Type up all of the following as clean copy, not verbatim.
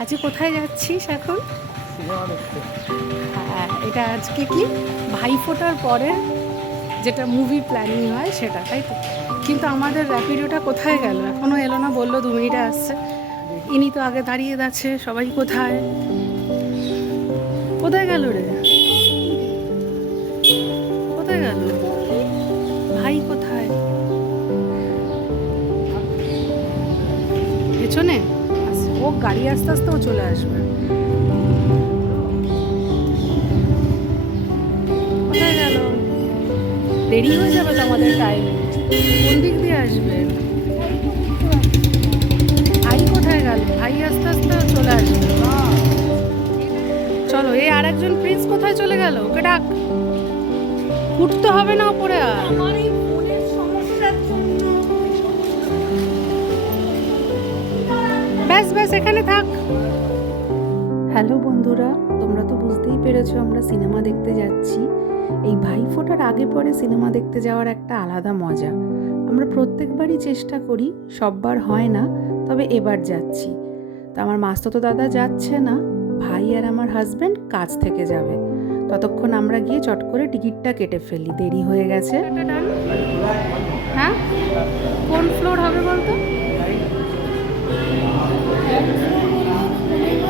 আজকে কোথায় যাচ্ছিস এখন? হ্যাঁ, এটা আজকে কি ভাইফোঁটার পরে যেটা মুভি প্ল্যানিং হয় সেটা, তাই তো? কিন্তু আমাদের র্যাপিডোটা কোথায় গেল? এখনও এলো না, বললো 2 মিনিটে আসছে। ইনি তো আগে দাঁড়িয়ে আছে, সবাই কোথায় কোথায় গেল রে? কোথায় গেল ভাই? কোথায়? পেছনে ও গাড়ি আস্তে আস্তে ও চলে আসবে। কোথায় গেল? দেরি হয়ে যাবে তো আমাদের টাইম। কোন দিক দিয়ে আসবে? ভাই কোথায় গেল? ভাই আস্তে আস্তে চলে আসবে। চলো, এই আর একজন প্রিন্স কোথায় চলে গেল? ওকে ডাক। উঠতে হবে না ওপরে আর। ব্যাস ব্যাস, এখানে থাক। হ্যালো বন্ধুরা, তোমরা তো বুঝতেই পেরেছো আমরা সিনেমা দেখতে যাচ্ছি। এই ভাইফোঁটার আগে পরে সিনেমা দেখতে যাওয়ার একটা আলাদা মজা। আমরা প্রত্যেকবারই চেষ্টা করি, সববার হয় না, তবে এবার যাচ্ছি। তো আমার মাস্তুতো দাদা যাচ্ছে না, ভাই আর আমার হাজব্যান্ড কাজ থেকে যাবে। ততক্ষণ আমরা গিয়ে চট করে টিকিটটা কেটে ফেলি, দেরি হয়ে গেছে। হ্যাঁ, কোন ফ্লোর হবে বলতো?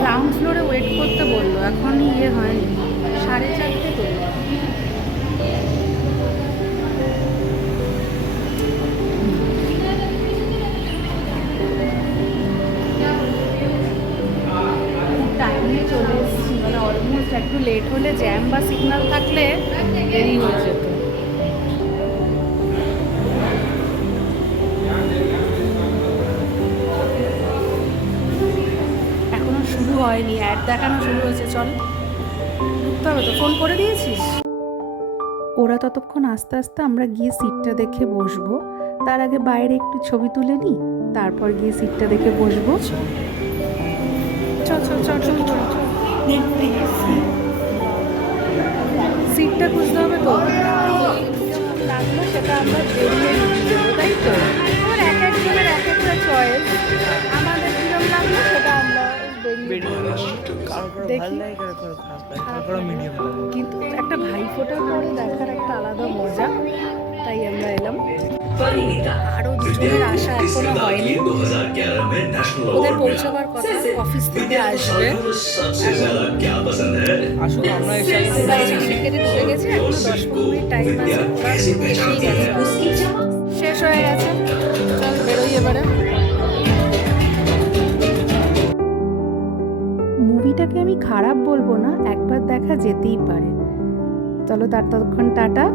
গ্রাউন্ড ফ্লোরে ওয়েট করতে বললো, এখন হয়নি, 4:30 তো। টাইমে চলে এসেছি, মানে অলমোস্ট। একটু লেট হলে জ্যাম বা সিগন্যাল থাকলে দেরি হয়ে যেত। এখনো শুরু হয়নি, অ্যাড দেখানো শুরু হয়েছে। চল, ঢুকতে হবে তো। ফোন করে দিয়েছিস? ওরা ততক্ষণ আস্তে আস্তে আমরা গিয়ে সিটটা দেখে বসবো। তার আগে বাইরে একটু ছবি তুলে নিই, তারপর গিয়ে সিটটা দেখে বসবো। চল চল চল চল চল। সিটটা খুঁজতে হবে তো, লাগলো সেটা আমরা বেরিয়ে দেবো, তাই তো? আর এক একজনের এক একটা চয়েস, আমাদের কিরম লাগলো সেটা আমরা বেরিয়ে দেখি। কিন্তু একটা ভাইফোঁটার পরে দেখার একটা আলাদা মজা, তাই আমরা এলাম। আরও দুজনের আশা এখনো হয়নি, ওদের পৌঁছাবার কথা, অফিস থেকে আসবে। টিকিটে ঢুকে গেছে, এখনো 10-15 মিনিট টাইম আছে। ওরা এসেই গেছে, শেষ হয়ে গেছে। চল বেরোই এবারে। মুভিটাকে আমি খারাপ বলবো না, একবার দেখা যেতেই পারে। চলো, তার ততক্ষণ টাটা।